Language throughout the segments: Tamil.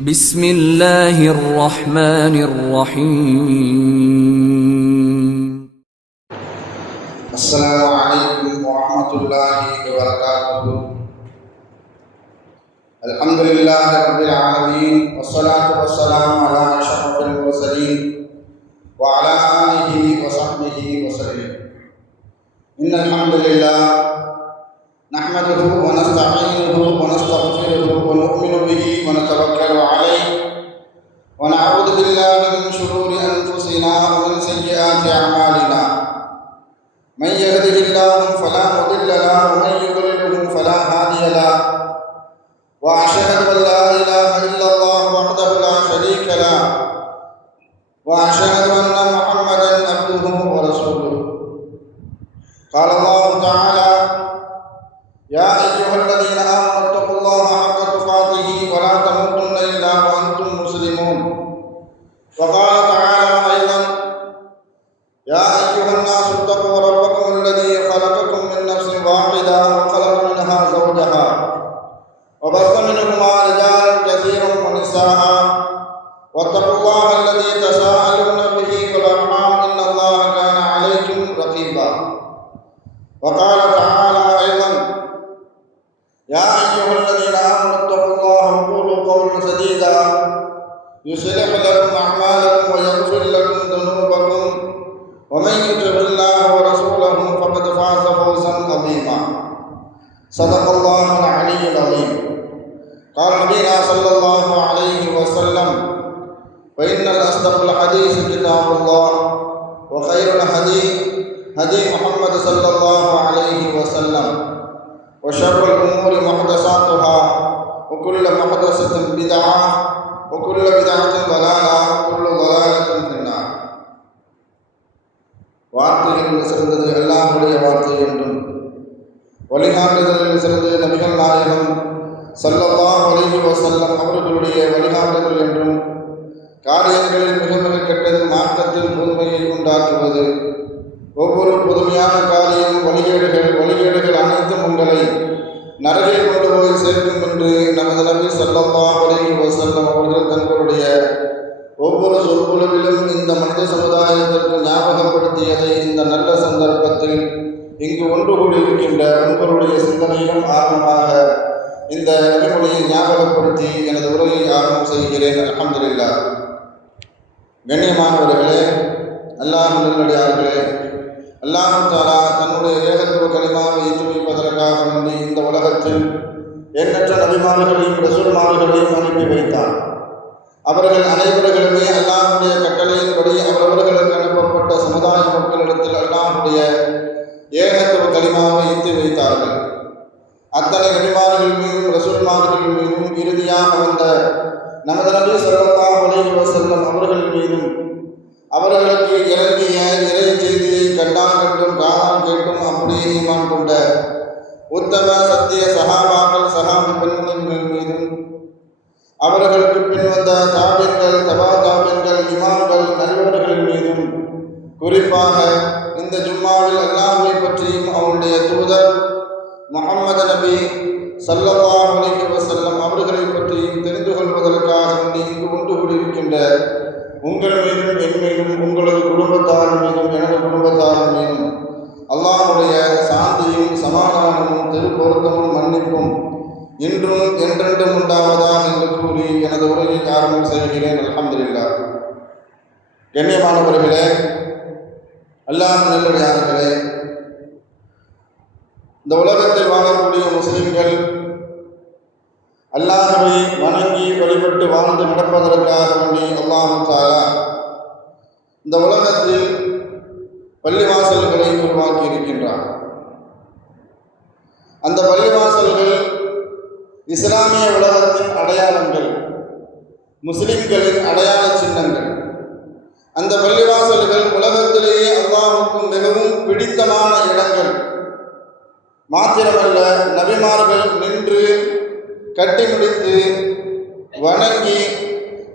بسم الله الرحمن الرحيم. السلام عليكم ورحمة الله وبركاته. الحمد لله رب العالمين، والصلاة والسلام على أشرف المرسلين وعلى آله وصحبه وسلم. إن الحمد لله نحمده ونستعينه ونستغفره ونؤمن به ونتوكل عليه، ونعوذ بالله من شرور أنفسنا ومن سيئات أعمالنا. من يهده الله فلا مضل له ومن يضلله فلا هادي له، وأشهد أن لا إله إلا الله وحده لا شريك له، وأشهد أن محمدا عبده ورسوله. قال الله تعالى: يا أيها الذين آمنوا اتقوا الله حق تقاته ولا تموتن إلا وأنتم مسلمون. وقال تعالى أيضا: يا أيها الناس اتقوا ربكم الذي خلقكم من نفس واحدة وخلق منها زوجها وبث منهما رجالا كثيرا ونساء، واتقوا الله الذي تساءلون به والأرحام إن الله كان عليكم رقيبا. وقال تعالى أيضا: يا أيها الذين آمنوا اتقوا الله وقولوا قولا سديدا يصلح لكم أعمالكم ويغفر لكم ذنوبكم، ومن يطع الله ورسوله فقد فاز فوزا عظيما. صدق الله العلي العظيم. قال نبينا صلى الله عليه وسلم: فإن الأصدق الحديث كتاب الله، وخير الهدي هدي محمد صلى الله عليه وسلم، وشر الأمور محدثاتها، وكل محدثة بدعة، وكل بدعة ضلالة، وكل ضلالة في النار. வார்த்தைகளில் சிறந்தது அல்லாஹ்வுடைய வார்த்தை என்றும், வழிகாட்டுதலில் சிறந்தது நபிகள் நாயகம் ஸல்லல்லாஹு அலைஹி வஸல்லம் அவர்களுடைய வழிகாட்டுதல் என்றும், காரியங்களில் மிக மிக கெட்டது மார்க்கத்தில் புதுமையை உண்டாக்குவது, ஒவ்வொரு புதுமையான காரியம் வழிகேடுகள் அனைத்தும் உங்களை நரகில் கொண்டு போய் சேர்க்கும் என்று நமது நபி ஸல்லல்லாஹு அலைஹி வஸல்லம் அவர்கள் தங்களுடைய ஒவ்வொரு சொற்பொழிவிலும் இந்த மனித சமுதாயத்திற்கு ஞாபகப்படுத்தியதை இந்த நல்ல சந்தர்ப்பத்தில் இங்கு ஒன்று கூடியிருக்கின்ற உங்களுடைய சிந்தனையும் ஆர்வமாக இந்த நபிமொழியை ஞாபகப்படுத்தி எனது உரையை ஆரம்பம் செய்கிறேன். அல்ஹம்துலில்லாஹ். கண்ணியமானவர்களே, அல்லாஹ் நல்லடியார்களே, அல்லாஹ் தஆலா தன்னுடைய ஏகத்துவ கலிமாவை ஏற்றுவிப்பதற்காக வேண்டி இந்த உலகத்தில் எண்ணற்ற நபிமார்களையும் ரசூல்மார்களையும் அனுப்பி வைத்தார். அவர்கள் அனைவர்களுமே அல்லாஹ்வுடைய கட்டளையின்படி அவர்களுக்கு அனுப்பப்பட்ட சமுதாய மக்களிடத்தில் அல்லாஹ்வுடைய ஏகத்துவ கலிமாவை ஏற்றி வைத்தார்கள். அத்தனை நபிமார்கள் மீதும் ரசூல்மார்கள் மீதும் இறுதியாக வந்த நமது நபி ஸல்லல்லாஹு அலைஹி வஸல்லம் அவர்கள் மீதும் அவர்களுக்கு இறங்கிய இறை செய்தியை கண்டும் காணாமல் கேட்டும் அப்படியே ஈமான் கொண்ட உத்தம சத்திய சஹாபாக்கள் சஹாபி பெண்களின் மீதும் அவர்களுக்கு பின்வந்த தாபின்கள் தபா தாபின்கள் இமாம்கள் நல்லவர்கள் மீதும் குறிப்பாக இந்த ஜும்மாவில் அல்லாஹ்வை பற்றியும் அவருடைய தூதர் முஹம்மது நபி ஸல்லல்லாஹு அலைஹி வஸல்லம் அவர்களை பற்றியும் தெரிந்து கொள்வதற்காக இங்கு ஒன்று கூடியிருக்கின்ற உங்கள் மீதும் என் மீதும் உங்களது குடும்பத்தார் மீதும் எனது குடும்பத்தார் மீதும் அல்லாஹ்வுடைய சாந்தியும் சமாதானமும் திருப்பொருத்தமும் மன்னிப்பும் இன்றும் என்றென்றும் உண்டாவதாக என்று கூறி எனது உரையை ஆரம்பம் செய்கிறேன். அல்ஹம்துலில்லாஹ். கண்ணியமானவர்களே, அல்லாஹ் நல்லடியார்களே, இந்த உலகத்தில் வாழக்கூடிய முஸ்லிம்கள் அல்லாஹ்வை வணங்கி வழிபட்டு வாழ்ந்து நடப்பதற்காக வேண்டி அல்லாஹ் தஆலா இந்த உலகத்தில் பள்ளிவாசல்களை உருவாக்கி இருக்கின்றார். அந்த பள்ளிவாசல்கள் இஸ்லாமிய உலகத்தின் அடையாளங்கள், முஸ்லிம்களின் அடையாள சின்னங்கள். அந்த பள்ளிவாசல்கள் உலகத்திலேயே அல்லாஹ்வுக்கு மிகவும் பிடித்தமான இடங்கள். மாத்திரமல்ல, நபிமார்கள் நின்று கட்டி முடித்து வணங்கி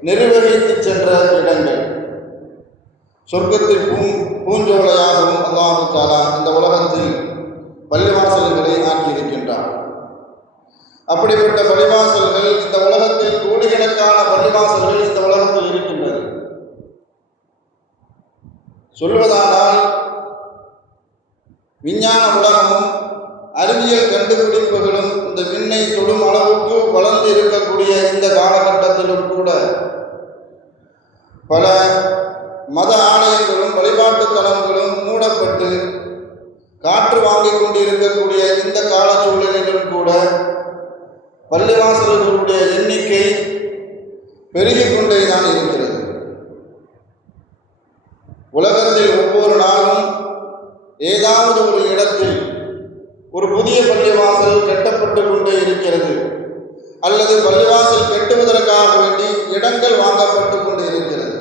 நிர்வகித்து சென்ற இடங்கள். சொர்க்கத்தில் பூஞ்சோலையாகவும் அல்லாஹ் தஆலா இந்த உலகத்தில் பள்ளிவாசல்களை ஆக்கியிருக்கின்றார். அப்படிப்பட்ட பள்ளிவாசல்கள் இந்த உலகத்தில் கோடிக்கணக்கான சொல்வதானால் விஞ்ஞான உலகமும் அறிவியல் கண்டுபிடிப்புகளும் இந்த விண்ணை தொடும் அளவுக்கு வளர்ந்து இருக்கக்கூடிய இந்த காலகட்டத்திலும் கூட பல மத ஆலயங்களும் வழிபாட்டு தலங்களும் மூடப்பட்டு காற்று வாங்கிக் கொண்டு இருக்கக்கூடிய இந்த கால சூழலிலும் கூட பள்ளிவாசல்களுடைய எண்ணிக்கை பெருகிக் கொண்டே தான் இருக்கிறது. உலகத்தில் ஒவ்வொரு நாளும் ஏதாவது ஒரு இடத்தில் ஒரு புதிய பள்ளிவாசல் கட்டப்பட்டு கொண்டே இருக்கிறது, அல்லது பள்ளிவாசல் கட்டுவதற்காக வேண்டி இடங்கள் வாங்கப்பட்டு கொண்டே இருக்கிறது,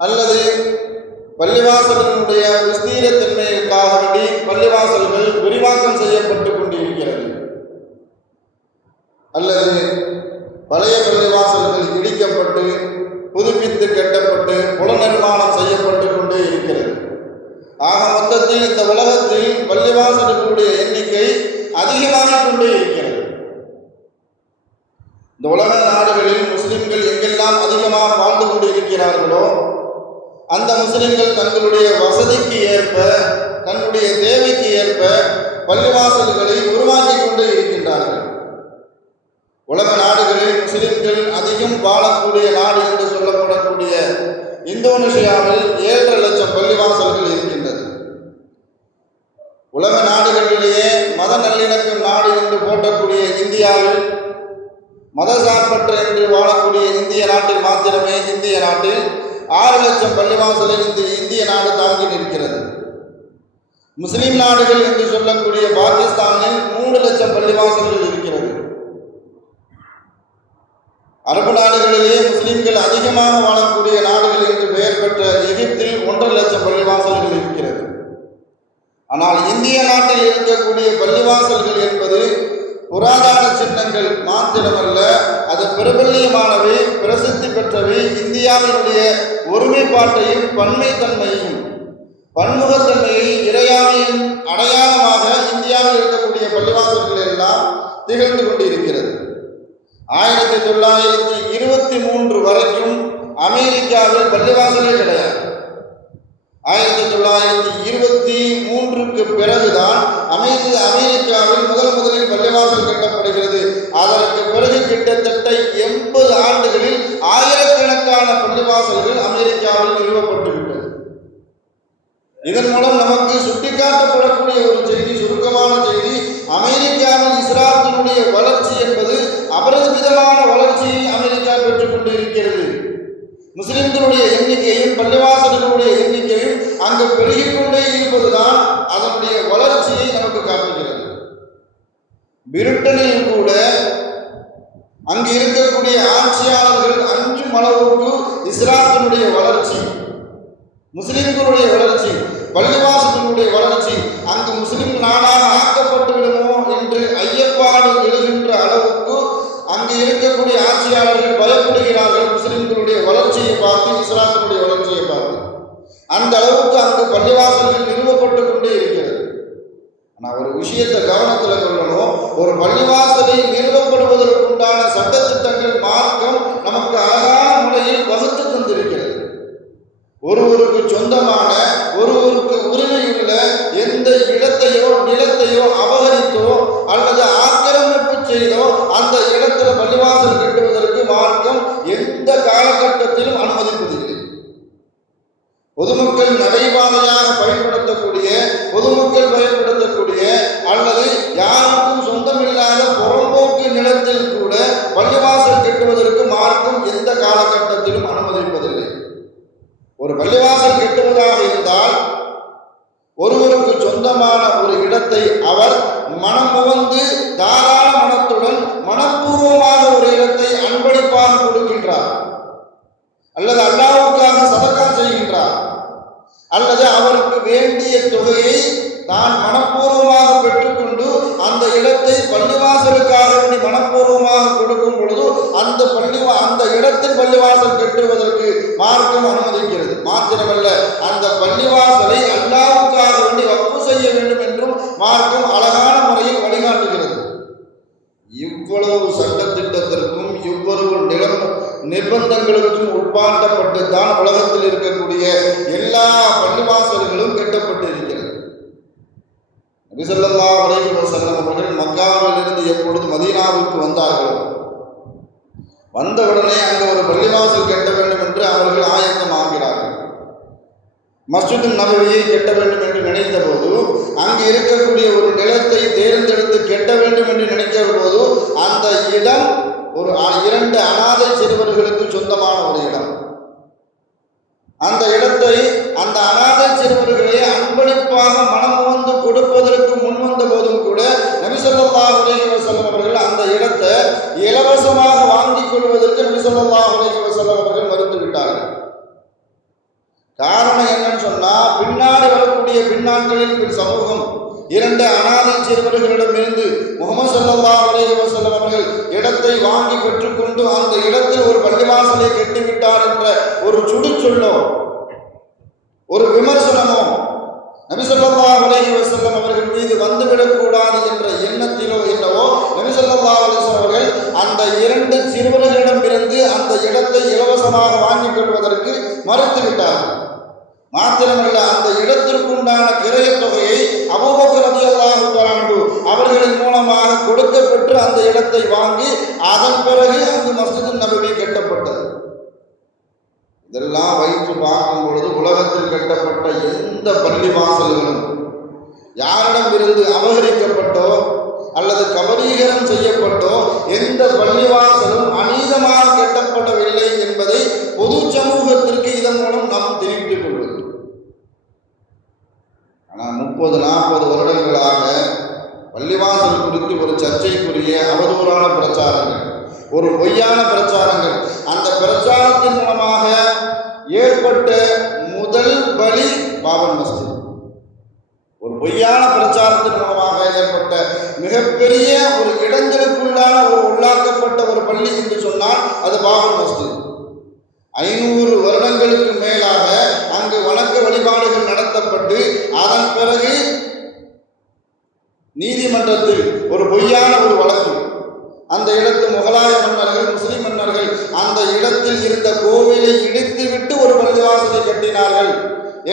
அல்லது பள்ளிவாசலினுடைய விஸ்தீரத்தன்மைக்காக வேண்டி பள்ளிவாசல்கள் விரிவாக்கம் செய்யப்பட்டு கொண்டிருக்கிறது, அல்லது பழைய பள்ளிவாசல்கள் இடிக்கப்பட்டு புதுப்பித்து கட்டப்பட்டு புனர்நிர்மாணம் செய்யப்பட்டு கொண்டே இருக்கிறது. ஆக மொத்தத்தில் இந்த உலகத்தில் பள்ளிவாசல்களுடைய எண்ணிக்கை அதிகமாகிக் கொண்டே இருக்கிறது. இந்த உலக நாடுகளில் முஸ்லிம்கள் எங்கெல்லாம் அதிகமாக வாழ்ந்து கொண்டு இருக்கிறார்களோ அந்த முஸ்லிம்கள் தங்களுடைய வசதிக்கு ஏற்ப தன்னுடைய தேவைக்கு ஏற்ப பள்ளிவாசல்களை உருவாக்கி கொண்டே இருக்கின்றார்கள். உலக நாடுகளில் முஸ்லிம்கள் அதிகம் வாழக்கூடிய நாடு என்று சொல்லப்படக்கூடிய இந்தோனேஷியாவில் 7.5 லட்சம் பள்ளிவாசல்கள் இருக்கின்றது. உலக நாடுகளிலேயே மத நல்லிணக்கம் நாடு என்று போட்டக்கூடிய இந்தியாவில் மதசார்பற்ற என்று வாழக்கூடிய இந்திய நாட்டில் மாத்திரமே இந்திய நாட்டில் 6 லட்சம் பள்ளிவாசலை இந்த இந்திய நாடு தாங்கி நிற்கிறது. முஸ்லிம் நாடுகள் என்று சொல்லக்கூடிய பாகிஸ்தானில் 3 லட்சம் பள்ளிவாசல்கள் இருக்கிறது. அரபு நாடுகளிலே முஸ்லிம்கள் அதிகமாக வாழக்கூடிய நாடுகள் என்று பெயர் பெற்ற எகிப்தில் 1.5 லட்சம் பள்ளிவாசல்கள் இருக்கிறது. ஆனால் இந்திய நாட்டில் இருக்கக்கூடிய பள்ளிவாசல்கள் என்பது புராதன சின்னங்கள் மாத்திரமல்ல, அது பிரபல்யமானவை, பிரசித்தி பெற்றவை, இந்தியாவினுடைய ஒருமைப்பாட்டையும் பன்மைத்தன்மையும் பன்முகத்தன்மையை இறையாமையின் அடையாளமாக இந்தியாவில் இருக்கக்கூடிய பள்ளிவாசல்கள் எல்லாம் திகழ்ந்து கொண்டிருக்கிறது. 1923 வரைக்கும் அமெரிக்காவில் பள்ளிவாசலே கிடையாது. 1923க்கு பிறகுதான் அமெரிக்காவில் முதலில் பள்ளிவாசல் கட்டப்படுகிறது. அதற்கு பிறகு கிட்டத்தட்ட 80 ஆண்டுகளில் ஆயிரக்கணக்கான பள்ளிவாசல்கள் அமெரிக்காவில் நிறுவப்பட்டுவிட்டது. இதன் மூலம் நமக்கு சுட்டிக்காட்டப்படக்கூடிய ஒரு செய்தி, சுருக்கமான செய்தி, அமெரிக்காவில் இஸ்லாத்தினுடைய வளர்ச்சி என்பது அபரிமிதமான வளர்ச்சியை அமெரிக்கா பெற்றுக் கொண்டு இருக்கிறது. முஸ்லிம்களுடைய எண்ணிக்கையும் பள்ளிவாசல்களுடைய எண்ணிக்கையும் அங்கு பெருகிக் கொண்டே இருப்பதுதான் அதனுடைய வளர்ச்சியை நமக்கு காட்டுகிறது. பிரிட்டனில் கூட அங்கு இருக்கக்கூடிய ஆட்சியாளர்கள் அஞ்சும் அளவுக்கு இஸ்லாத்தினுடைய வளர்ச்சி, முஸ்லிம்களுடைய வளர்ச்சி, பள்ளிவாசல்களுடைய வளர்ச்சி அங்கு முஸ்லிம் நாடாக ஆக்கப்பட்டு விடுமோ என்று ஐயப்பாடு எழுகின்ற அளவுக்கு அங்கு இருக்கக்கூடிய ஆட்சியாளர்கள் பயப்படுகிறார்கள். முஸ்லிம்களுடைய வளர்ச்சியை பார்த்து, இஸ்லாத்தினுடைய வளர்ச்சியை பார்த்து அந்த அளவுக்கு அங்கு பள்ளிவாசல்கள் நிறுவப்பட்டு கொண்டே இருக்கிறது. ஆனால் ஒரு விஷயத்தை கவனத்தில் கொள்ளணும், ஒரு பள்ளிவாசலை நிறுவப்படுவதற்குண்டான சட்டத்திட்டங்கள் மார்க்கம் நமக்கு அழகான முறையில் வகுத்து தந்திருக்கிறது. ஒருவருக்கு சொந்தமான, ஒருவருக்கு உரிமையுள்ள எந்த இடத்தையோ நிலத்தையோ அபகரித்தோ அல்லது ஆக்கிரமிப்பு செய்தோ அந்த இடத்துல பள்ளிவாசல் கட்டுவதற்கு மார்க்கம் எந்த காலகட்டத்திலும் அனுமதிப்பதில்லை. பொதுமக்கள் நடைபாதையாக பயன்படுத்தக்கூடிய, பொதுமக்கள் பயன்படுத்தக்கூடிய அல்லது யாருக்கும் சொந்தமில்லாத புறம்போக்கு நிலத்தில் கூட பள்ளிவாசல் கட்டுவதற்கு மார்க்கம் எந்த காலகட்டத்திலும் அனுமதிப்பதில்லை. ஒரு பள்ளிவாசல் கட்டுவதாக இருந்தால் ஒருவருக்கு சொந்தமான ஒரு இடத்தை அவர் மனம் முகந்து தாராள மனத்துடன் மனப்பூர்வமாக ஒரு இடத்தை அன்பளிப்பாக கொடுக்கின்றார், அல்லது அல்லாஹ்வுக்காக சதக்கா செய்கின்றார், அல்லது அவருக்கு வேண்டிய தொகையை தான் மனப்பூர்வமாக பெற்றுக்கொண்டு அந்த இடத்தை பள்ளிவாசலுக்காக வேண்டி மனப்பூர்வமாக கொடுக்கும் பொழுது அந்த இடத்தில் பள்ளிவாசல் கட்டுவதற்கு மார்க்கம் அனுமதிக்கிறது. மாத்திரமல்ல, அந்த பள்ளிவாசலை அல்லாஹ்வுக்காக வேண்டி வக்ஃப் செய்ய வேண்டும் என்றும் மார்க்கம் அழகான முறையில் வழிகாட்டுகிறது. இவ்வளவு சட்டத்திட்டத்திற்கும் இவ்வளவு நிர்பந்தங்களுக்கும் உட்பாட்டப்பட்டு தான் உலகத்தில் இருக்கக்கூடிய எல்லா பள்ளிவாசல்களும் கட்டப்பட்டு இருக்கிறது. நபி ஸல்லல்லாஹு அலைஹி வஸல்லம் அவர்கள் மக்காவிலிருந்து எப்பொழுது மதீனாவுக்கு வந்தார்களோ, வந்தவுடனே அங்கு ஒரு பள்ளிவாசல் கட்ட வேண்டும் என்று அவர்கள் ஆயத்தமாகிறார்கள். மஸ்ஜிது நபவியை கட்ட வேண்டும் என்று நினைத்த போது, அங்கு இருக்கக்கூடிய ஒரு நிலத்தை தேர்ந்தெடுத்து கட்ட வேண்டும் என்று நினைக்கிற போது, அந்த இடம் ஒரு 2 அனாதை சிறுவர்களுக்கு சொந்தமான ஒரு இடம். அந்த இடத்தை அந்த அனாதை சிறுவர்களை அன்பளிப்பாக மனமுவந்து கொடுப்பதற்கு முன்வந்த போதும் கூட நபி ஸல்லல்லாஹு அலைஹி வஸல்லம் அவர்கள் அந்த இடத்தை இலவசமாக வாங்கிக் கொள்வதற்கு நபி ஸல்லல்லாஹு அலைஹி வஸல்லம் அவர்கள் மறுத்துவிட்டார்கள். காரணம் என்னன்னு சொன்னா, பின்னாடி வரக்கூடிய பின்னாட்களில் சமூகம் 2 அனாதை சிறுவர்களிடமிருந்து முஹம்மது ஸல்லல்லாஹு அலைஹி வஸல்லம் அவர்கள் இடத்தை வாங்கி பெற்றுக்கொண்டு அந்த இடத்தில் ஒரு பள்ளிவாசலை கட்டிவிட்டார் என்ற ஒரு சுடுச்சொல்லோ ஒரு விமர்சனமோ நபி ஸல்லல்லாஹு அலைஹி வஸல்லம் அவர்கள் மீது வந்துவிடக்கூடாது என்ற எண்ணத்திலோ என்னவோ நபி ஸல்லல்லாஹு அலைஹி வஸல்லம் அவர்கள் அந்த 2 சிறுவர்களிடமிருந்து அந்த இடத்தை இலவசமாக வாங்கிக் கொள்வதற்கு மறுத்துவிட்டார்கள். மாத்திரமல்ல, அந்த இடத்திற்குண்டான கிரயத் தொகையை அபூபக்கர் ரலியல்லாஹு தஆலா அன்ஹு அவர்களின் மூலமாக கொடுக்கப்பெற்று அந்த இடத்தை வாங்கி அதன் பிறகு அங்கு மஸ்ஜிது நபவி கட்டப்பட்டது. இதெல்லாம் வைத்து பார்க்கும் பொழுது உலகத்தில் கட்டப்பட்ட எந்த பள்ளிவாசல்களும் யாரிடமிருந்து அபகரிக்கப்பட்டோ அல்லது கபலீகரம் செய்யப்பட்டோ எந்த பள்ளிவாசலும் அநீதமாக கட்டப்படவில்லை என்பதை பொது சமூகத்திற்கு இதன் மூலம் நாம் தெரிவித்துக் கொள்வது. ஆனால் 30-40 வருடங்களாக பள்ளிவாசல் குறித்து ஒரு சர்ச்சைக்குரிய அவதூறான பிரச்சாரங்கள், ஒரு பொய்யான பிரச்சாரங்கள், அந்த பிரச்சாரத்தின் மூலமாக ஏற்பட்ட முதல் பலி பாபர் மஸ்ஜித். ஒரு பொய்யான பிரச்சாரத்தின் மூலமாக ஏற்பட்ட மிகப்பெரிய ஒரு இடங்களுக்குள்ளான ஒரு உள்ளாக்கப்பட்ட ஒரு பள்ளி என்று சொன்னால் அது பாபர் மஸ்ஜித். 500 வருடங்களுக்கு மேலாக அங்கு வணக்க வழிபாடுகள் நடத்தப்பட்டு அதன் பிறகு நீதிமன்றத்தில் ஒரு பொய்யான ஒரு வழக்கு, அந்த இடத்து முகலாய மன்னர்கள், முஸ்லிம் மன்னர்கள் அந்த இடத்தில் இருந்த கோவிலை இடித்துவிட்டு ஒரு பள்ளிவாசலை கட்டினார்கள்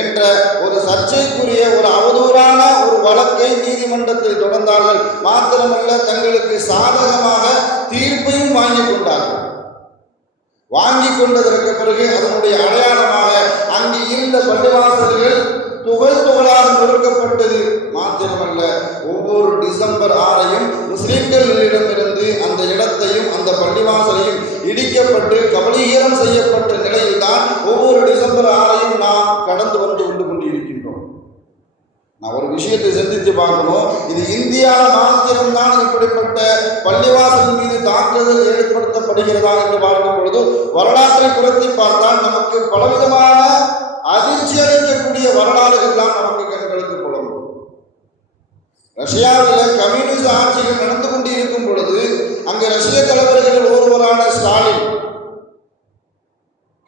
என்ற ஒரு சர்ச்சைக்குரிய ஒரு அவதூறான ஒரு வழக்கை நீதிமன்றத்தில் தொடர்ந்தார்கள். மாத்திரமல்ல, தங்களுக்கு சாதகமாக தீர்ப்பையும் வாங்கிக் கொண்டார்கள். வாங்கி கொண்டதற்கு பிறகு அதனுடைய அடையாளமாக அங்கு இருந்த பள்ளிவாசல்கள் துகள் துகளாக நொறுக்கப்பட்டது. மாத்திரமல்ல, ஒவ்வொரு டிசம்பர் 6 முஸ்லிம்களிடமிருந்து அந்த இடத்தையும் அந்த பள்ளிவாசலையும் இடிக்கப்பட்டு கபலீகரம் செய்யப்பட்ட நிலையில் தான் ஒவ்வொரு டிசம்பர் 6 நாம் கடந்து வந்து கொண்டிருக்கின்றோம். நான் ஒரு விஷயத்தை சிந்தித்து பார்க்கணும். இது இந்தியாவில் மாத்திரம்தான் இப்படிப்பட்ட பள்ளிவாசல் மீது தாக்குதல் ஏற்படுத்தப்படுகிறதா என்று பார்க்கும் பொழுது வரலாற்றை புரட்டி பார்த்தால் நமக்கு பலவிதமான அதிர்ச்சி அளிக்கக்கூடிய வரலாறுகள்லாம் நமக்கு கண்களுக்கு புலம்பும். ரஷ்யாவில் கம்யூனிஸ்ட் ஆட்சிகள் நடந்து கொண்டிருக்கும் பொழுது அங்கு ரஷ்ய தலைவர்கள் ஒருவரான ஸ்டாலின்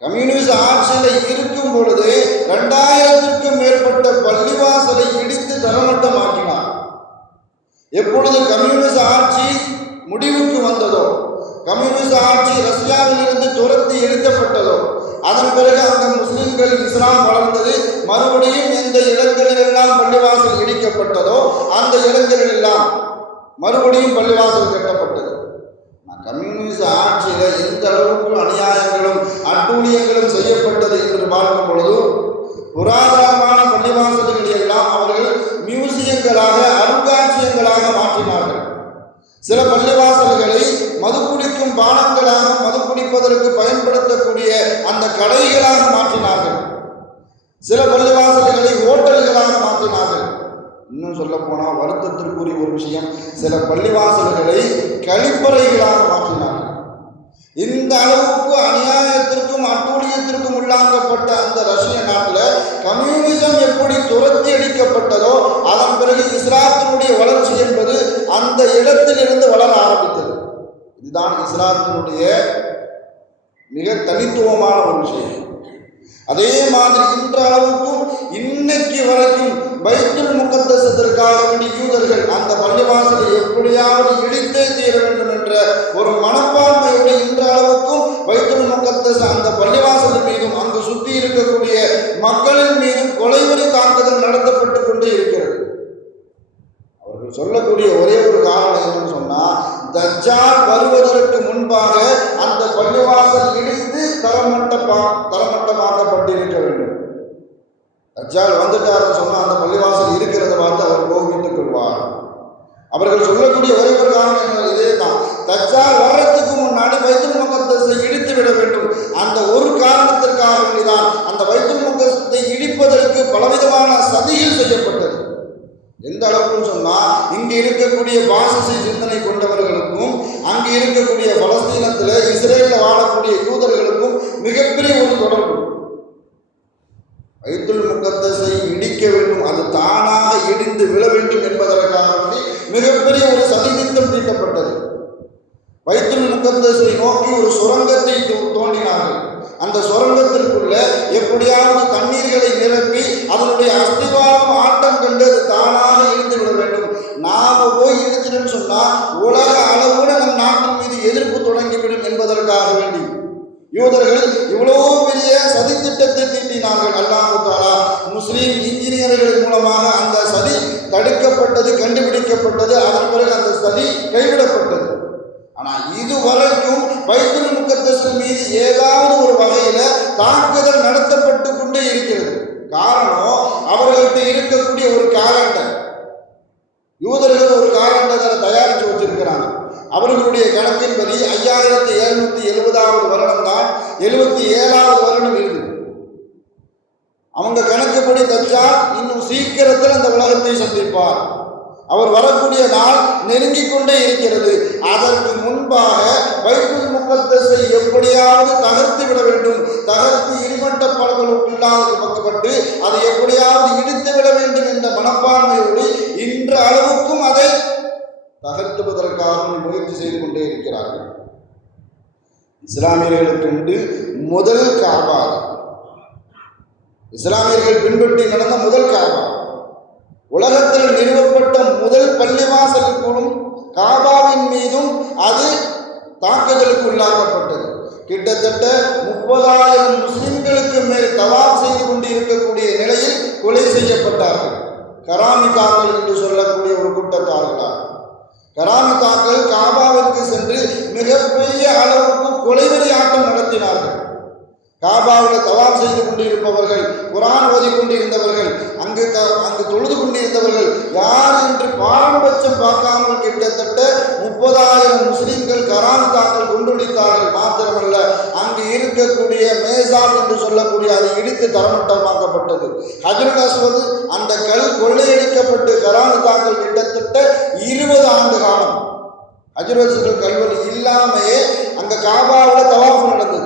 கம்யூனிஸ்ட் ஆட்சியில் இருக்கும் பொழுது 2000க்கும் மேற்பட்ட பள்ளிவாசலை இடித்து தரமட்டமாக்கினார். எப்பொழுது கம்யூனிஸ்ட் ஆட்சி முடிவுக்கு வந்ததோ, கம்யூனிஸ்ட் ஆட்சி ரஷ்யாவில் இருந்து துரத்தி எடுக்கப்பட்டதோ, அதன் பிறகு அந்த முஸ்லிம்கள் இஸ்லாம் வளர்ந்தது. மறுபடியும் எந்த இடங்களிலெல்லாம் பள்ளிவாசல் இடிக்கப்பட்டதோ அந்த இடங்களிலெல்லாம் மறுபடியும் பள்ளிவாசல் கட்டப்பட்டது. கம்யூனிஸ்ட் ஆட்சியில் எந்த அளவுக்கு அநியாயங்களும் அட்டூழியங்களும் செய்யப்பட்டது என்று பார்க்கும் பொழுது புராதனமான பள்ளிவாசல்களை எல்லாம் அவர்கள் மியூசியங்களாக, அருங்காட்சியங்களாக மாற்றினார்கள். சில பள்ளிவாசல்களை மதுக்குடிக்கும் பானங்களாக, மது குடிப்பதற்கு பயன்படுத்தக்கூடிய அந்த கடைகளாக மாற்றினார்கள். சில பள்ளிவாசல்களை ஹோட்டல்களாக மாற்றினார்கள். இன்னும் சொல்ல போனால் வருத்தத்திற்குரிய ஒரு விஷயம், சில பள்ளிவாசல்களை கழிப்பறைகளாக மாற்றினார்கள். இந்த அளவுக்கு அநியாயத்திற்கும் அட்டூழியத்திற்கும் உள்ளாக்கப்பட்ட அந்த ரஷ்ய நாட்டில் கம்யூனிசம் எப்படி துரத்தி அடிக்கப்பட்டதோ அதன் பிறகு இஸ்லாத்தினுடைய வளர்ச்சி என்பது அந்த இடத்திலிருந்து வளர ஆரம்பித்தது. இதுதான் இஸ்லாத்தினுடைய மிக தனித்துவமான ஒரு விஷயம். அதே மாதிரி இன்ற அளவுக்கும் இன்னைக்கு வரைக்கும் பைத்துல் முகத்தஸிற்காக வேண்டிய யூதர்கள் அந்த பள்ளிவாசலை எப்படியாவது இடித்தே தீர வேண்டும் என்ற ஒரு மனப்பான்மையோடு இன்ற அளவுக்கும் பைத்துல் முகத்தஸ் தஜ்ஜால் வந்துட்டாருன்னு சொன்னால் அந்த பள்ளிவாசல் இருக்கிறத பார்த்து அவர் கோபித்துக் கொள்வார். அவர்கள் சொல்லக்கூடிய ஒரே ஒரு காரணம் இதே தான், தஜ்ஜால் வர்றதுக்கு முன்னாடி பைத்துல் முகத்தஸை இடித்து விட வேண்டும். அந்த ஒரு காரணத்திற்காக வேண்டிதான் அந்த பைத்துல் முகத்தஸை இடிப்பதற்கு பலவிதமான சதிகள் செய்யப்பட்டது. எந்த அளவுக்குன்னு சொன்னால், இங்கு இருக்கக்கூடிய பாசிச சிந்தனை கொண்டவர்களுக்கும் அங்கு இருக்கக்கூடிய பலஸ்தீனத்தில் இஸ்ரேலில் வாழக்கூடிய யூதர்களுக்கும் மிகப்பெரிய ஒரு தொடர்பு. பைத்துல் முகத்தஸை இடிக்க வேண்டும், அது தானாக இடிந்து விழ வேண்டும் என்பதற்காக வேண்டி மிகப்பெரிய ஒரு சதித்திட்டம் தீட்டப்பட்டது. பைத்துல் முகத்தஸை நோக்கி ஒரு சுரங்கத்தை தோண்டினார்கள். அந்த சுரங்கத்திற்குள்ள எப்படியாவது தண்ணீர்களை நிரப்பி அதனுடைய அஸ்திவாரம் ஆட்டம் கண்டு அது தானாக இழுந்து விட வேண்டும். நாம போய் இழுத்துன்னு சொன்னால் உலக அளவோடு நம் நாட்டின் மீது எதிர்ப்பு தொடங்கிவிடும் என்பதற்காக வேண்டி யூதர்கள் இவ்வளோ பெரிய சதித்திட்டத்தை தீட்டினார்கள். அல்லாஹ் தஆலா முஸ்லீம் இன்ஜினியர்கள் மூலமாக அந்த சதி தடுக்கப்பட்டது, கண்டுபிடிக்கப்பட்டது. அதன் பிறகு அந்த சதி கைவிடப்பட்டது. ஆனால் இதுவரைக்கும் பைத்துல் முகத்தஸ் மீது ஏதாவது ஒரு வகையில தாக்குதல் நடத்தப்பட்டு கொண்டே இருக்கிறது. காரணம், அவர்கள்ட்ட இருக்கக்கூடிய ஒரு காலண்டர். யூதர்கள் ஒரு காலண்டரை தயாரித்து வச்சிருக்கிறாங்க. அவர்களுடைய கணக்கின்படி 5770வது வருடம் தான் 77வது வருடம் இருக்குது. அவங்க கணக்குப்படி தஜ்ஜால் இன்னும் சீக்கிரத்தில் அந்த உலகத்தை சந்திப்பார். அவர் வரக்கூடிய நாள் நெருங்கிக் கொண்டே இருக்கிறது. அதற்கு முன்பாக பைத்துல் முகத்தஸை எப்படியாவது தகர்த்து விட வேண்டும், தகர்த்து இடிமட்ட பலகளுக்குள்ளாக பக்கப்பட்டு அதை எப்படியாவது இடித்து விட வேண்டும் என்ற மனப்பான்மையோடு இன்று அளவுக்கும் அதை தகர்த்துவதற்காக முயற்சி செய்து கொண்டே இருக்கிறார்கள். இஸ்லாமியர்களுக்கு முதல் காபா, இஸ்லாமியர்கள் பின்பற்றி நடந்த முதல் காபா, உலகத்தில் நிறுவப்பட்ட முதல் பள்ளிவாசலுக்குள்ளும் காபாவின் மீதும் அது தாக்குதலுக்கு உள்ளாக்கப்பட்டது. கிட்டத்தட்ட 30,000 முஸ்லிம்களுக்கு மேல் தவாப் செய்து கொண்டு இருக்கக்கூடிய நிலையில் கொலை செய்யப்பட்டார்கள். கராமிதாக்கள் என்று சொல்லக்கூடிய ஒரு கூட்டத்தார்களாக கராமிதாக்கள் காபாவிற்கு சென்று மிகப்பெரிய அளவுக்கு கொலைவெறி ஆட்டம் நடத்தினார்கள். காபாவில் தவாப் செய்து கொண்டிருப்பவர்கள், குர்ஆன் ஓதி கொண்டிருந்தவர்கள், அங்கு தொழுது கொண்டிருந்தவர்கள் யார் என்று பாரபட்சம் பார்க்காமல் கிட்டத்தட்ட 30,000 முஸ்லிம்கள் கராமிதாக்கள் கொண்டுடித்தார்கள். மாத்திரமல்ல, அங்கு இருக்கக்கூடிய மேசாப் என்று சொல்லக்கூடிய அது இடித்து தரமட்டமாக்கப்பட்டது. ஹஜ்ருல் அஸ்வத் அந்த கல் கொள்ளையடிக்கப்பட்டு கராமிதாக்கள் கிட்டத்தட்ட 20 ஆண்டு காலம் ஹஜ்ருல் அஸ்வத் கல்வெளி இல்லாமையே அந்த காபாவில் தவாஃப் நடந்தது.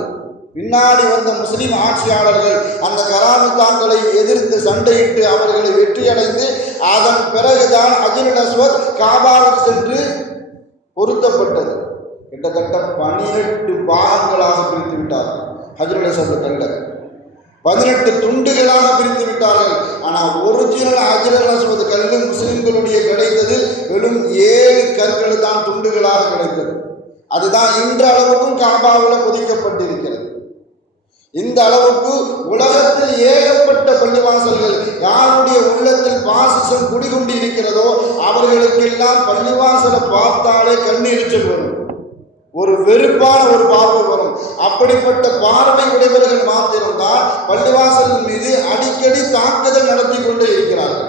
பின்னாடி வந்த முஸ்லிம் ஆட்சியாளர்கள் அந்த கராமிதாக்களை எதிர்த்து சண்டையிட்டு அவர்களை வெற்றியடைந்து அதன் பிறகுதான் ஹஜ்ருல் அஸ்வத் காபாவுக்கு சென்று பொருத்தப்பட்டது. கிட்டத்தட்ட 12 பாகங்களாக பிரித்து விட்டார்கள். ஹஜ்ருல் அஸ்வத் கல்லை 18 துண்டுகளாக பிரித்து விட்டார்கள். ஆனால் ஒரிஜினல் ஹஜ்ருல் அஸ்வத் கல்லு முஸ்லிம்களுடைய கிடைத்தது வெறும் 7 கற்கள் தான் துண்டுகளாக கிடைத்தது. அதுதான் இன்று அளவுக்கும் காபாவில் பொதிக்கப்பட்டிருக்கிறது. இந்த அளவுக்கு உலகத்தில் ஏகப்பட்ட பள்ளிவாசல்கள் யாருடைய உள்ளத்தில் பாசிசம் குடிகொண்டு இருக்கிறதோ அவர்களுக்கெல்லாம் பள்ளிவாசலை பார்த்தாலே கண்ணீரிச்சல் வரும், ஒரு வெறுப்பான ஒரு பார்வை வரும். அப்படிப்பட்ட பார்வை உடையவர்கள் மாத்திரம்தான் பள்ளிவாசல் மீது அடிக்கடி தாக்குதல் நடத்தி கொண்டே இருக்கிறார்கள்.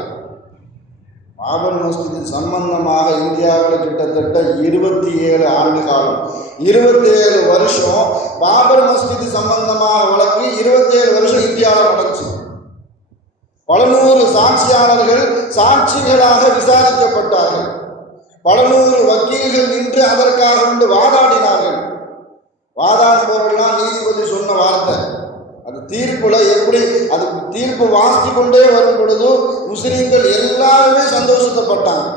பாபர் மஸ்ஜித் சம்பந்தமாக இந்தியாவில் கிட்டத்தட்ட 27 ஆண்டு காலம், 27 வருஷம் பாபர் மஸ்ஜித் சம்பந்தமாக வழக்கு 27 வருஷம் இந்தியாவில் நடந்துச்சு. பல நூறு சாட்சியாளர்கள் சாட்சிகளாக விசாரிக்கப்பட்டார்கள். பல நூறு வக்கீல்கள் நின்று அதற்காக வாதாடினார்கள். வாதாடுபவர்கள்லாம் நீதிபதி சொன்ன வார்த்தை, அது தீர்ப்புல எப்படி அது தீர்ப்பு வாசித்து கொண்டே வரும் பொழுது முஸ்லிம்கள் எல்லாருமே சந்தோஷப்பட்டாங்க.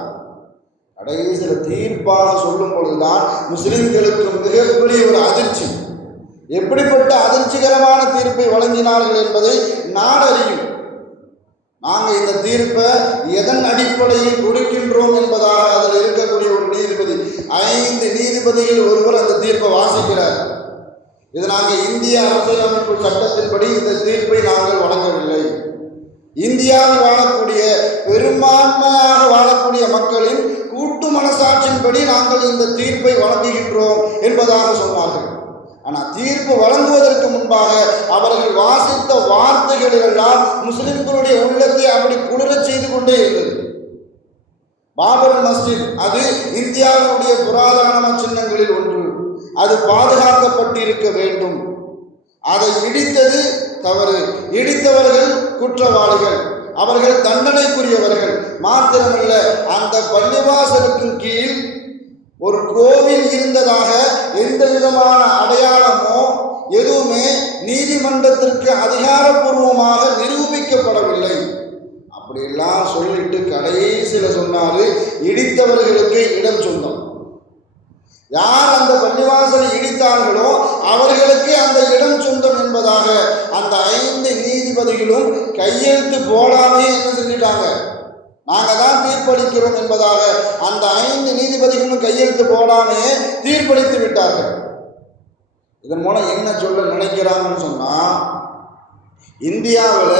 கடைசியில் தீர்ப்பாக சொல்லும் பொழுதுதான் முஸ்லிம்களுக்கு மிகப்பெரிய ஒரு அதிர்ச்சி. எப்படிப்பட்ட அதிர்ச்சிகரமான தீர்ப்பை வழங்கினார்கள் என்பதை நாடு அறியும். நாங்கள் இந்த தீர்ப்பை எதன் அடிப்படையில் கொடுக்கின்றோம் என்பதாக அதில் இருக்கக்கூடிய ஒரு நீதிபதி, 5 நீதிபதிகள் ஒருவர் அந்த தீர்ப்பை வாசிக்கிறார். இது நாங்கள் இந்திய அரசியலமைப்பு சட்டத்தின்படி இந்த தீர்ப்பை நாங்கள் வழங்கவில்லை. இந்தியாவில் வாழக்கூடிய பெரும்பான்மையாக வாழக்கூடிய மக்களின் கூட்டு மனசாட்சியின்படி நாங்கள் இந்த தீர்ப்பை வழங்குகின்றோம் என்பதாக சொன்னார்கள். ஆனால் தீர்ப்பு வழங்குவதற்கு முன்பாக அவர்கள் வாசித்த வார்த்தைகளெல்லாம் முஸ்லிம்களுடைய உள்ளத்தை அப்படி குளிரச் செய்து கொண்டே இருந்தது. பாபர் மஸ்ஜித் அது இந்தியாவுடைய புராதன சின்னங்களில் ஒன்று. அது பாதுகாக்கப்பட்டிருக்க வேண்டும். அதை இடித்தது தவறு. இடித்தவர்கள் குற்றவாளிகள், அவர்கள் தண்டனைக்குரியவர்கள். மாத்திரமல்ல, அந்த பள்ளிவாசலுக்கு கீழ் ஒரு கோவில் இருந்ததாக எந்த விதமான அடையாளமோ எதுவுமே நீதிமன்றத்திற்கு அதிகாரப்பூர்வமாக நிரூபிக்கப்படவில்லை. அப்படியெல்லாம் சொல்லிட்டு கடைசியில் சொன்னாரு, இடித்தவர்களுக்கு இடம் சொந்தம். யார் அந்த பள்ளிவாசலை இடித்தார்களோ அவர்களுக்கு அந்த இடம் சொந்தம் என்பதாக அந்த 5 நீதிபதிகளும் கையெழுத்து போடாமே என்ன செஞ்சிட்டாங்க, நாங்கள் தான் தீர்ப்பளிக்கிறோம் என்பதாக அந்த 5 நீதிபதிகளும் கையெழுத்து போடாமே தீர்ப்பளித்து விட்டார்கள். இதன் மூலம் என்ன சொல்ல நினைக்கிறாங்கன்னு சொன்னால், இந்தியாவில்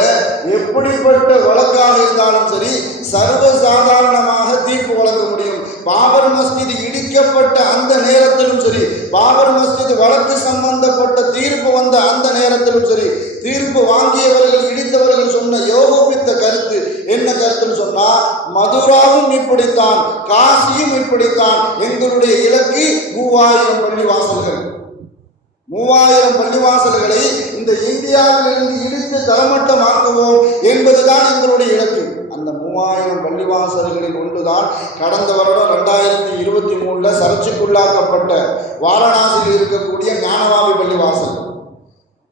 எப்படிப்பட்ட வழக்காக இருந்தாலும் சரி சர்வசாதாரணமாக தீர்ப்பு வழங்க முடியும். பாபர் மஸ்ஜித் இடிக்கப்பட்ட அந்த நேரத்திலும் சரி, பாபர் மஸ்ஜித் வழக்கு சம்பந்தப்பட்ட தீர்ப்பு வந்த அந்த நேரத்திலும் சரி, தீர்ப்பு வாங்கியவர்கள் இடித்தவர்கள் சொன்ன யோகோபித்த கருத்து என்ன கருத்துன்னு சொன்னா, மதுராவும் இப்படித்தான், காசியும் இப்படித்தான், எங்களுடைய இலக்கு 3000 பள்ளிவாசல்கள். 3000 பள்ளிவாசல்களை இந்த இந்தியாவிலிருந்து இடித்து தரமட்டமாக்குவோம் என்பதுதான் எங்களுடைய இலக்கு. அந்த 3000 பள்ளிவாசல்களில் ஒன்றுதான் கடந்த வருடம் 2023 சர்ச்சைக்குள்ளாக்கப்பட்ட வாரணாசியில் இருக்கக்கூடிய ஞானவாபி பள்ளிவாசல்.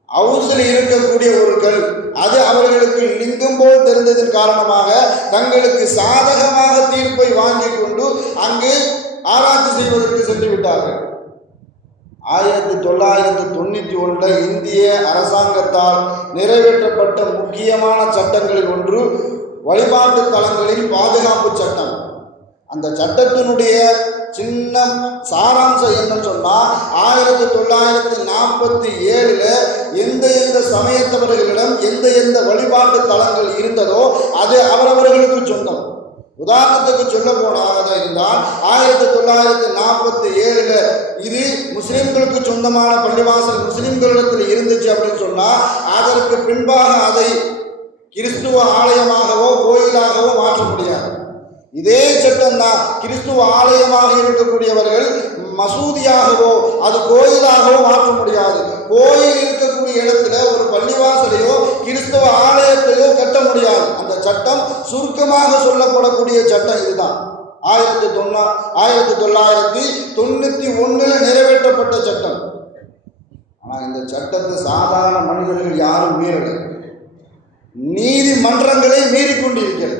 ஹவுஸில் இருக்கக்கூடிய ஒரு கல், அது அவர்களுக்கு லிங்கம் போல் தெரிந்ததன் காரணமாக தங்களுக்கு சாதகமாக தீர்ப்பை வாங்கி கொண்டு அங்கு ஆராய்ச்சி செய்வதற்கு சென்று விட்டார்கள். 1991 இந்திய அரசாங்கத்தால் நிறைவேற்றப்பட்ட முக்கியமான சட்டங்களில் ஒன்று வழிபாட்டு தலங்களின் பாதுகாப்பு சட்டம். அந்த சட்டத்தினுடைய சின்ன சாராம்சம் என்னன்னு சொன்னால், 1947 எந்த சமயத்தவர்களிடம் எந்த வழிபாட்டு தலங்கள் இருந்ததோ அது அவரவர்களுக்கு சொந்தம். உதாரணத்துக்கு சொல்ல போனதாக இருந்தால் 1947 இது முஸ்லிம்களுக்கு சொந்தமான பள்ளிவாசல் முஸ்லிம்களிடத்தில் இருந்துச்சு அப்படின்னு சொன்னால், அதற்கு பின்பாக அதை கிறிஸ்துவ ஆலயமாகவோ கோயிலாகவோ மாற்ற முடியாது. இதே சட்டம் தான் கிறிஸ்துவ ஆலயமாக இருக்கக்கூடியவர்கள் மசூதியாகவோ அது கோயிலாகவோ மாற்ற முடியாது. கோயில் இருக்கக்கூடிய இடத்துல ஒரு பள்ளிவாசலையோ கிறிஸ்துவ ஆலயத்தையோ கட்ட முடியாது. அந்த சட்டம் சுருக்கமாக சொல்லப்படக்கூடிய சட்டம் இதுதான். 1991 நிறைவேற்றப்பட்ட சட்டம். ஆனால் இந்த சட்டத்தை சாதாரண மனிதர்கள் யாரும் மீறலை. நீதிமன்றங்களை மீறிக்கொண்டிருக்கிறது.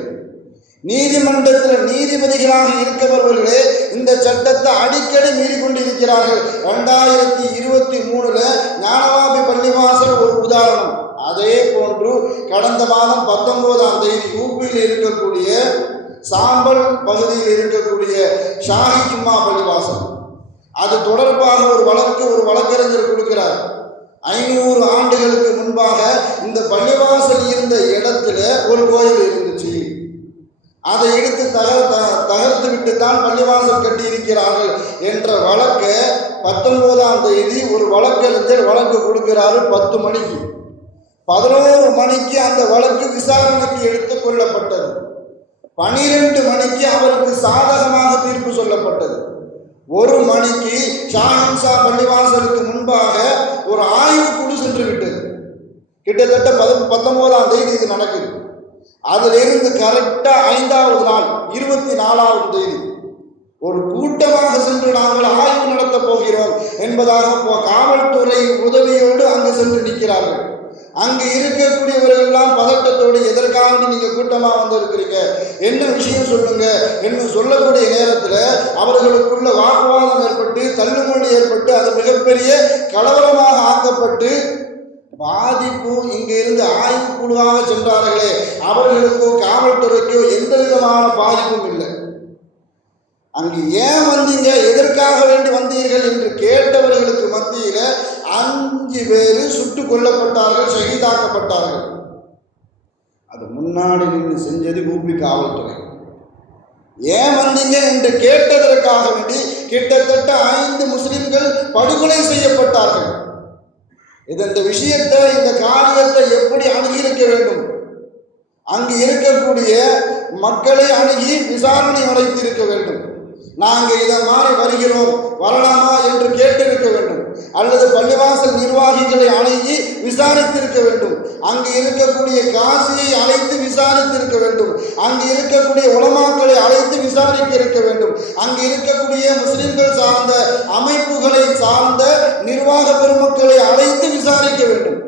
நீதிமன்றத்தில் நீதிபதிகளாக இருக்கவர்களே இந்த சட்டத்தை அடிக்கடி மீறிக்கொண்டிருக்கிறார்கள். 2023 ஞானவாபி பள்ளிவாசல் ஒரு உதாரணம். அதே போன்று கடந்த மாதம் 19ஆம் தேதி யூபியில் இருக்கக்கூடிய சாம்பல் பகுதியில் இருக்கக்கூடிய ஷாஹி ஜும்மா பள்ளிவாசல், அது தொடர்பாக ஒரு வழக்கறிஞர் கொடுக்கிறார். 500 ஆண்டுகளுக்கு முன்பாக இந்த பள்ளிவாசல் இருந்த இடத்துல ஒரு கோயில் இருந்துச்சு, அதை எடுத்து தகர்த்து விட்டு தான் பள்ளிவாசல் கட்டியிருக்கிறார்கள் என்ற வழக்கை 19ஆம் தேதி ஒரு வழக்கறிஞர் வழக்கு கொடுக்கிறாரு. 10 மணிக்கு 11 மணிக்கு அந்த வழக்கு விசாரணைக்கு எடுத்துக் கொள்ளப்பட்டது. 12 மணிக்கு அவருக்கு சாதகமாக தீர்ப்பு சொல்லப்பட்டது. 1 மணிக்கு ஷாஹின்ஷா பள்ளிவாசலுக்கு முன்பாக ஒரு ஆய்வு குழு சென்று விட்டது. கிட்டத்தட்ட 19ஆம் தேதி இது நடக்குது. அதிலிருந்து கரெக்டாக 5வது நாள் 24ஆம் தேதி ஒரு கூட்டமாக சென்று நாங்கள் ஆய்வு நடத்த போகிறோம் என்பதாக காவல்துறை உதவியோடு அங்கு சென்று நிற்கிறார்கள். அங்கு இருக்கக்கூடியவர்கள் எல்லாம் பதட்டத்தோடு, எதற்காக நீங்க கூட்டமாக வந்திருக்கிறீங்க, என்ன விஷயம் சொல்லுங்க என்று சொல்லக்கூடிய நேரத்தில் அவர்களுக்குள்ள வாக்குவாதம் ஏற்பட்டு தள்ளுமுள்ளி ஏற்பட்டு அது மிகப்பெரிய கலவரமாக ஆக்கப்பட்டு பாதிப்பு இங்கே இருந்து ஆய்வு குழுவாக சென்றார்களே அவர்களுக்கோ காவல்துறைக்கோ எந்த விதமான பாதிப்பும் இல்லை. அங்கு ஏன் வந்தீங்க, எதற்காக வேண்டி வந்தீர்கள் என்று கேட்டவர்களுக்கு மத்தியில் 5 பேர் சுட்டுக் கொல்லப்பட்டார்கள், ஷஹீதாக்கப்பட்டார்கள். அது முன்னாடி நின்று செஞ்சது யூபி காவல்துறை. ஏன் வந்தீங்க என்று கேட்டதற்காக வேண்டி கிட்டத்தட்ட 5 முஸ்லிம்கள் படுகொலை செய்யப்பட்டார்கள். இந்த விஷயத்தை, இந்த காரியத்தை எப்படி அணுகியிருக்க வேண்டும்? அங்கு இருக்கக்கூடிய மக்களை அணுகி விசாரணை நடத்தியிருக்க வேண்டும். நாங்கள் இதை மாறி வருகிறோம், வரலாமா என்று கேட்டிருக்க வேண்டும். அல்லது பள்ளிவாசல் நிர்வாகிகளை அணுகி விசாரித்திருக்க வேண்டும். அங்கு இருக்கக்கூடிய காசியை அழைத்து விசாரித்திருக்க வேண்டும். அங்கு இருக்கக்கூடிய உலமாக்களை அழைத்து விசாரிக்க இருக்க வேண்டும். அங்கு இருக்கக்கூடிய முஸ்லிம்கள் சார்ந்த அமைப்புகளை சார்ந்த நிர்வாக பெருமக்களை அழைத்து விசாரிக்க வேண்டும்.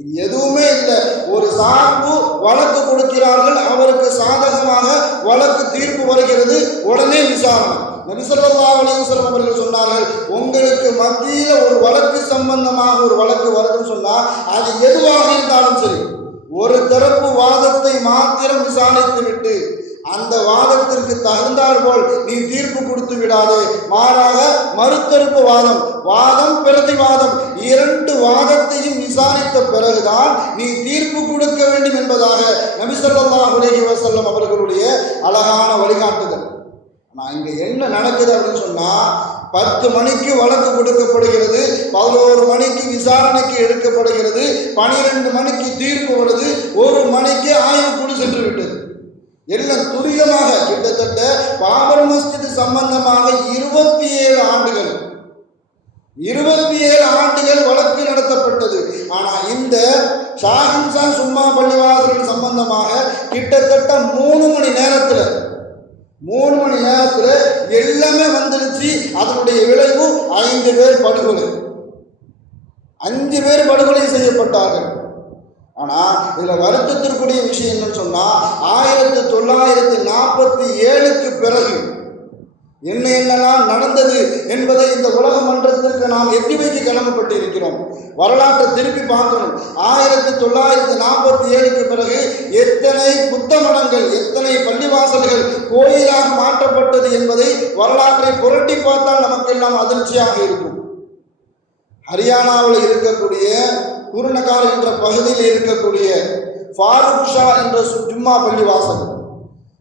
இது எதுவுமே இல்லை. ஒரு சார்பு வழக்கு கொடுக்கிறார்கள், அவருக்கு சாதகமாக வழக்கு தீர்ப்பு வருகிறது, உடனே விசாரணை. நபி ஸல்லல்லாஹு அலைஹி வஸல்லம் அவர்கள் சொன்னார்கள், உங்களுக்கு மத்தியில் ஒரு வழக்கு சம்பந்தமாக ஒரு வழக்கு வருதுன்னு சொன்னால் அது எதுவாக இருந்தாலும் சரி, ஒரு தரப்பு வாதத்தை மாத்திரம் விசாரித்து விட்டு அந்த வாதத்திற்கு தகுந்தால் போல் நீ தீர்ப்பு கொடுத்து விடாதே. மாறாக மறுதரப்பு வாதம் பிரதிவாதம் 2 வாதத்தையும் விசாரித்த பிறகுதான் நீ தீர்ப்பு கொடுக்க வேண்டும் என்பதாக நபி ஸல்லல்லாஹு அலைஹி வஸல்லம் அவர்களுடைய அழகான வழிகாட்டுதல். ஆனால் இங்கே என்ன நடக்குது அப்படின்னு சொன்னால், 10 மணிக்கு வழக்கு கொடுக்கப்படுகிறது, 11 மணிக்கு விசாரணைக்கு எடுக்கப்படுகிறது, 12 மணிக்கு தீர்ப்பு வருது, 1 மணிக்கு ஆய்வுக்குழு சென்று விட்டது. எல்லாம் துரிதமாக கிட்டத்தட்ட பாபர் மஸ்ஜித் சம்பந்தமாக 27 ஆண்டுகள் வழக்கு நடத்தப்பட்டது. ஆனால் இந்த ஷாஹின்ஷா சும்மா பள்ளிவாசல் சம்பந்தமாக கிட்டத்தட்ட 3 மணி நேரத்தில் எல்லாமே வந்துருச்சு. அதனுடைய விளைவு 5 பேர் படுகொலை, 5 பேர் படுகொலை செய்யப்பட்டார்கள். ஆனால் இதில் வருத்தத்திற்குரிய விஷயம் என்னன்னு சொன்னால், 1947க்கு பிறகு என்னென்னலாம் நடந்தது என்பதை இந்த உலக மன்றத்திற்கு நாம் எட்டி வைக்க கடமைப்பட்டு இருக்கிறோம். வரலாற்றை திருப்பி பார்க்கணும். 1947க்கு பிறகு எத்தனை புத்த மடங்கள், எத்தனை பள்ளிவாசல்கள் கோயிலாக மாற்றப்பட்டது என்பதை வரலாற்றை புரட்டி பார்த்தால் நமக்கெல்லாம் அதிர்ச்சியாக இருக்கும். ஹரியானாவில் இருக்கக்கூடிய குருநகார் என்ற பகுதியில் இருக்கக்கூடிய ஃபாரூக் ஷா என்ற ஜும்மா பள்ளிவாசல்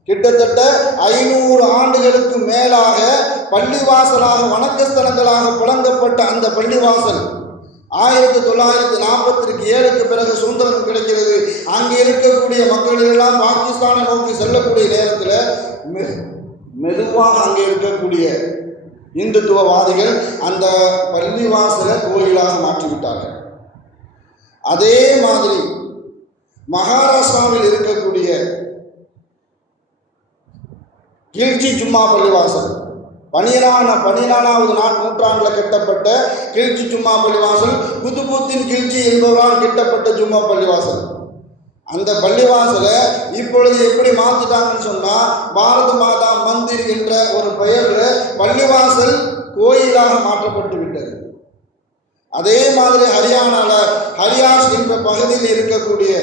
கிட்டத்தட்ட 500 ஆண்டுகளுக்கு மேலாக பள்ளிவாசலாக வணக்கஸ்தலங்களாக புழங்கப்பட்ட அந்த பள்ளிவாசல் 1947க்கு பிறகு சுதந்திரம் கிடைக்கிறது. அங்கே இருக்கக்கூடிய மக்கள் எல்லாம் பாகிஸ்தானை நோக்கி செல்லக்கூடிய நேரத்தில் மெதுவாக அங்கே இருக்கக்கூடிய இந்துத்துவவாதிகள் அந்த பள்ளிவாசலை கோயிலாக மாற்றிவிட்டார்கள். அதே மாதிரி மகாராஷ்டிராவில் இருக்கக்கூடிய கில்ஜி ஜும்மா பள்ளிவாசல் 14வது நூற்றாண்டில் கட்டப்பட்ட கில்ஜி ஜும்மா பள்ளிவாசல், குதுபுத்தீன் கில்ஜி என்பவரால் கட்டப்பட்ட ஜும்மா பள்ளிவாசல். அந்த பள்ளிவாசலை இப்பொழுது எப்படி மாற்றிட்டாங்கன்னு சொன்னால், பாரத மாதா மந்திர் என்ற ஒரு பெயரில் பள்ளிவாசல் கோயிலாக மாற்றப்பட்டு விட்டது. அதே மாதிரி ஹரியானாவில் ஹரியாஸ் என்ற பகுதியில் இருக்கக்கூடிய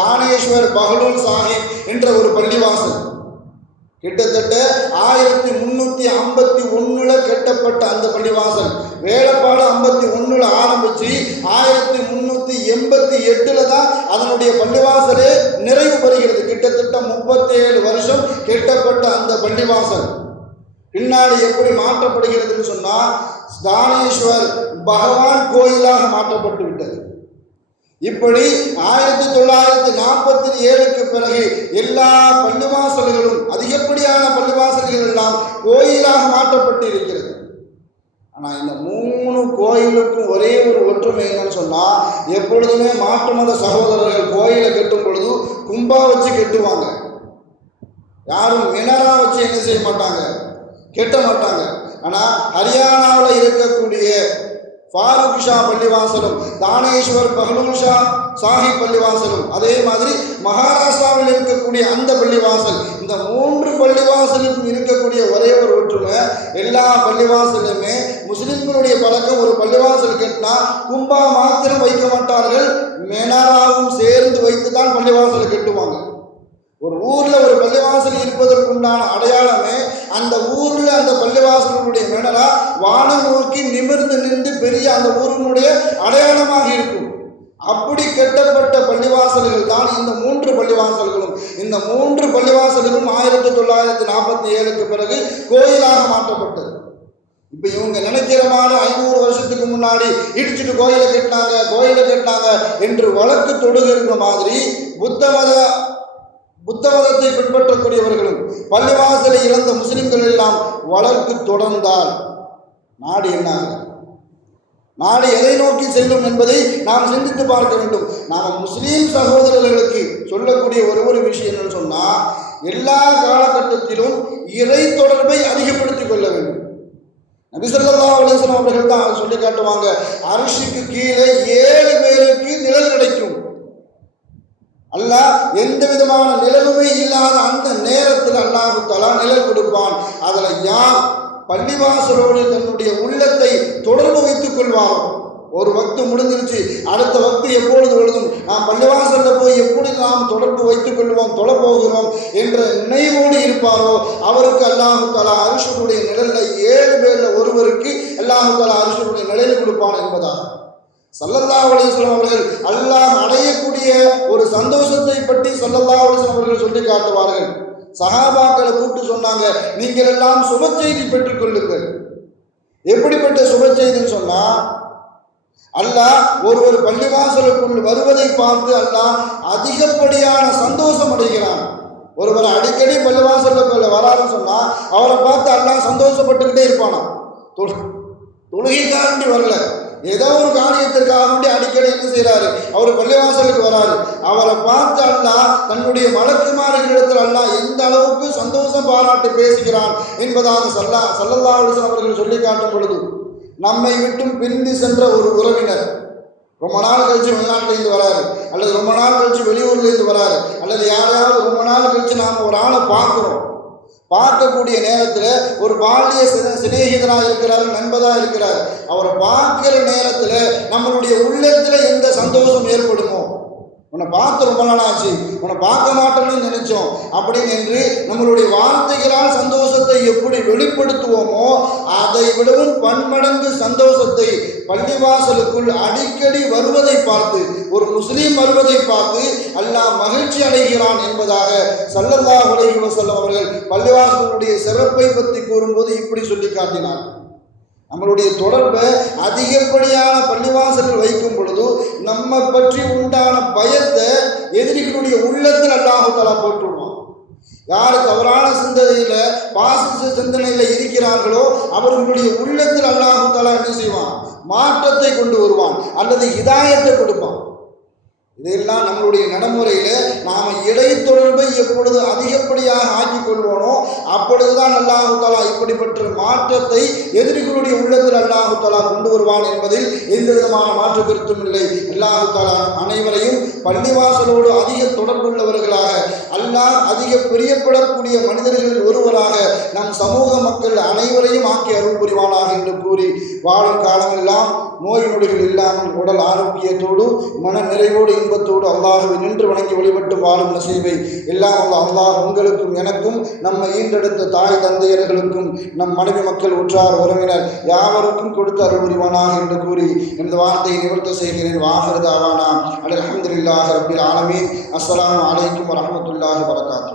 தானேஸ்வர் பஹலூல் சாஹிப் என்ற ஒரு பள்ளிவாசல் கிட்டத்தட்ட 1351 கட்டப்பட்ட அந்த பள்ளிவாசல் வேலைப்பாடு 51 ஆரம்பித்து 1388 தான் அதனுடைய பள்ளிவாசலே நிறைவு பெறுகிறது. கிட்டத்தட்ட 37 வருஷம் கட்டப்பட்ட அந்த பள்ளிவாசல் பின்னாடி எப்படி மாற்றப்படுகிறதுன்னு சொன்னால், தானேஸ்வர் பகவான் கோயிலாக மாற்றப்பட்டு விட்டது. இப்படி 1947க்கு பிறகு எல்லா பள்ளிவாசல்களும், அதிகப்படியான பள்ளிவாசல்கள் எல்லாம் கோயிலாக மாற்றப்பட்டு இருக்கிறது. ஆனால் இந்த 3 கோயிலுக்கும் ஒரே ஒரு ஒற்றுமை என்னன்னு சொன்னால், எப்பொழுதுமே மாற்று மத சகோதரர்கள் கோயிலை கட்டும் பொழுது கும்பா வச்சு கட்டுவாங்க. யாரும் மினரா வச்சு என்ன செய்ய மாட்டாங்க, கெட்ட மாட்டாங்க. ஆனால் ஹரியானாவில் இருக்கக்கூடிய ஃபாரூக் ஷா பள்ளிவாசலும் தானேஸ்வர் பஹலூல் ஷா சாஹிப் பள்ளிவாசலும், அதே மாதிரி மகாராஷ்டிராவில் இருக்கக்கூடிய அந்த பள்ளிவாசல், இந்த 3 பள்ளிவாசலுக்கும் இருக்கக்கூடிய ஒரே ஒரு ஒற்றுமை, எல்லா பள்ளிவாசலுமே முஸ்லிம்களுடைய பழக்கம், ஒரு பள்ளிவாசல் கட்டினா கும்பா மாத்திரம் வைக்க மாட்டார்கள், மெனாராவும் சேர்ந்து வைத்து தான் பள்ளிவாசல் கட்டுவாங்க. ஒரு ஊரில் ஒரு பள்ளிவாசல் இருப்பதற்குண்டான அடையாளமே அந்த ஊரில் அந்த பள்ளிவாசலுடைய மெனரா வானம் நோக்கி நிமிர்ந்து நின்று பெரிய அந்த ஊரினுடைய அடையாளமாக இருக்கும். அப்படி கட்டப்பட்ட பள்ளிவாசல் பள்ளிவாசல்கள் தான் இந்த 3 பள்ளிவாசல்களும். இந்த 3 பள்ளிவாசல்களும் 1947க்கு பிறகு கோயிலாக மாற்றப்பட்டது. இப்ப இவங்க நினைக்கிற மாதிரி 500 வருஷத்துக்கு முன்னாடி இடிச்சுட்டு கோயிலை கட்டினாங்க என்று வழக்கு தொடுகிற மாதிரி புத்த மதத்தை பின்பற்றக்கூடியவர்களும் பள்ளிவாசலை இழந்த முஸ்லிம்கள் எல்லாம் வழக்கு தொடர்ந்தால் நாடு என்ன? நாடு எதை நோக்கி செல்லும் என்பதை நாம் சிந்தித்து பார்க்க வேண்டும். நாம் முஸ்லீம் சகோதரர்களுக்கு சொல்லக்கூடிய ஒரு விஷயம் என்னன்னு சொன்னா, எல்லா காலகட்டத்திலும் இறை தொடர்பை அதிகப்படுத்திக் கொள்ள வேண்டும். நபி ஸல்லல்லாஹு அலைஹி வஸல்லம் அவர்கள் தான் சொல்லி காட்டுவாங்க, அரிசிக்கு கீழே 7 பேருக்கு நிழல் கிடைக்கும். அல்லாஹ் எந்த விதமான நிழலுமே இல்லாத அந்த நேரத்தில் அல்லாஹ் தஆலா நிழல் கொடுப்பான். அதில் யார் பள்ளிவாசலோடு தன்னுடைய உள்ளத்தை தொடர்பு வைத்துக் கொள்வாரோ, ஒரு வக்து முடிஞ்சிருச்சு, அடுத்த வக்து எப்பொழுது வருதும், நாம் பள்ளிவாசலில் போய் எப்படி நாம் தொடர்பு வைத்துக் கொள்வோம், தொழப்போகிறோம் என்ற நினைவோடு இருப்பாரோ அவருக்கு அல்லாஹ் தஆலா அரிசுடைய நிழலில் 7 பேரில் ஒருவருக்கு அல்லாஹ் தஆலா அரிசுடைய நிழல் கொடுப்பான் என்பதாக ஸல்லல்லாஹு அலைஹி வஸல்லம் அவர்கள் அல்லாஹ் அடையக்கூடிய ஒரு சந்தோஷத்தை பற்றி ஸல்லல்லாஹு அலைஹி வஸல்லம் அவர்கள் சொல்லி காட்டுவார்கள். சஹாபாக்களை கூப்பிட்டு சொன்னாங்க, நீங்கள் எல்லாம் சுப செய்தி பெற்றுக் கொள்ளுங்கள். எப்படிப்பட்ட சுப செய்தின்னு சொன்னா, அல்லாஹ் ஒரு பள்ளிவாசலுக்குள் வருவதை பார்த்து அல்லாஹ் அதிகப்படியான சந்தோஷம் அடைகிறான். ஒருவர் அடிக்கடி பள்ளிவாசலுக்குள்ள வராருன்னு சொன்னா அவரை பார்த்து அல்லாஹ் சந்தோஷப்பட்டுக்கிட்டே இருப்பானா. தொழுகைக்காண்டி வரல, ஏதோ ஒரு காரியத்திற்காக வேண்டி அடிக்கடி என்ன செய்யறாரு, அவர் பள்ளிவாசலுக்கு வராரு, அவரை பார்த்து அல்லாஹ் தன்னுடைய மலக்குமார்களிடத்தில் அல்லாஹ் எந்த அளவுக்கு சந்தோஷம் பாராட்டி பேசுகிறான் என்பதாக ஸல்லல்லாஹு அலைஹி வஸல்லம் அவர்கள் சொல்லி காட்டும் பொழுது, நம்மை விட்டும் பிரிந்து சென்ற ஒரு உறவினர் ரொம்ப நாள் கழிச்சு வெளிநாட்டிலேருந்து வராரு, அல்லது ரொம்ப நாள் கழிச்சு வெளியூர்லேருந்து வராரு, அல்லது யாரையாவது ரொம்ப நாள் கழிச்சு நாம் ஒரு ஆளை பார்க்கக்கூடிய நேரத்தில் ஒரு பாலிய சிநேகிதனாக இருக்கிறார், நண்பதாக இருக்கிறார், அவரை பார்க்கிற நேரத்தில் நம்மளுடைய உள்ளத்தில் எந்த சந்தோஷம் ஏற்படுமோ, உன்னை பார்த்து ரொம்ப நாள் ஆச்சு, உன்னை பார்க்க மாட்டோம்னு நினைச்சோம் அப்படின்னு என்று நம்மளுடைய வார்த்தைகளால் சந்தோஷத்தை எப்படி வெளிப்படுத்துவோமோ அதை விடவும் பன்மடங்கு சந்தோஷத்தை பள்ளிவாசலுக்குள் அடிக்கடி வருவதை பார்த்து, ஒரு முஸ்லீம் வருவதை பார்த்து அல்லாஹ் மகிழ்ச்சி அடைகிறான் என்பதாக ஸல்லல்லாஹு அலைஹி வஸல்லம் அவர்கள் பள்ளிவாசலுடைய சிறப்பை பற்றி கூறும்போது இப்படி சொல்லி காட்டினார். நம்மளுடைய தொடர்பை அதிகப்படியான பள்ளிவாசலில் வைக்கும் பொழுது நம்ம பற்றி உண்டான பயத்தை எதிரிகளுடைய உள்ளத்தில் அல்லாஹ் தஆலா போட்டுருவான். யார் தவறான சிந்தனையில பாசிச சிந்தனையில இருக்கிறார்களோ அவர்களுடைய உள்ளத்தில் அல்லாஹ் தஆலா என்ன செய்வான், மாற்றத்தை கொண்டு வருவான் அல்லது ஹிதாயத்தை கொடுப்பான். இதெல்லாம் நம்மளுடைய நடைமுறையில் நாம் இடைத்தொடர்பை எப்பொழுது அதிகப்படியாக ஆக்கிக் கொள்வோனோ அப்பொழுதுதான் அல்லாஹ் தஆலா இப்படிப்பட்ட மாற்றத்தை எதிரிகளுடைய உள்ளத்தில் அல்லாஹ் தஆலா கொண்டு வருவான் என்பதில் எந்த விதமான மாற்று கருத்தும் இல்லை. அல்லாஹ் தஆலா அனைவரையும் பள்ளிவாசலோடு அதிக தொடர்புள்ளவர்களாக, அல்லாஹ் அதிக பிரியப்படக்கூடிய மனிதர்களில் ஒருவராக நம் சமூக மக்கள் அனைவரையும் ஆக்கி அருள் புரிவானாக என்று கூறி, வாழும் காலமெல்லாம் நோய் நொடிகள் இல்லாமல் உடல் ஆரோக்கியத்தோடு மன நிறைவோடு இன்பத்தோடு அல்லாஹ்வை நின்று வணங்கி வழிபட்டு வாழும் நசீபை எல்லாம் அல்லாஹ் உங்களுக்கும் எனக்கும் நம்ம ஈன்றெடுத்த தாய் தந்தையர்களுக்கும் நம் மனைவி மக்கள் உற்றார் உறவினர் யாவருக்கும் கொடுத்து அருள் புரிவானாக என்று கூறி இந்த வார்த்தையை நிவர்த்தி செய்கிறேன். வாஹிரு தஅவானா அல்ஹம்துலில்லாஹி ரப்பில் ஆலமீன். அஸ்ஸலாமு அலைக்கும் வரஹ்மத்துல்லாஹி வபரகாத்துஹு.